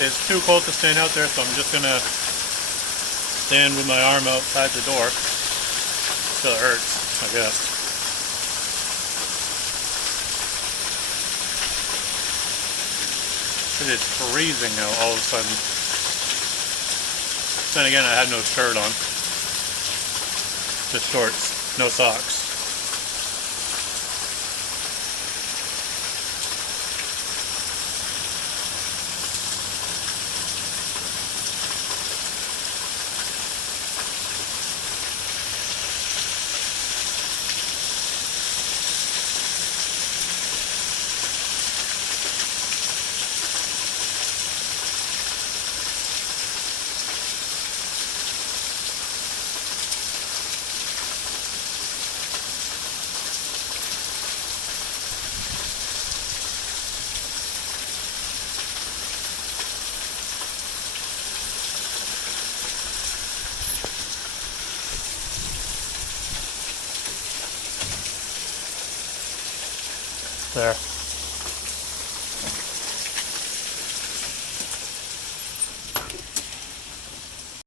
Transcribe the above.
It's too cold to stand out there, so I'm just gonna stand with my arm outside the door till it hurts, I guess. It is freezing now all of a sudden. Then again, I had no shirt on. Just shorts, no socks. There.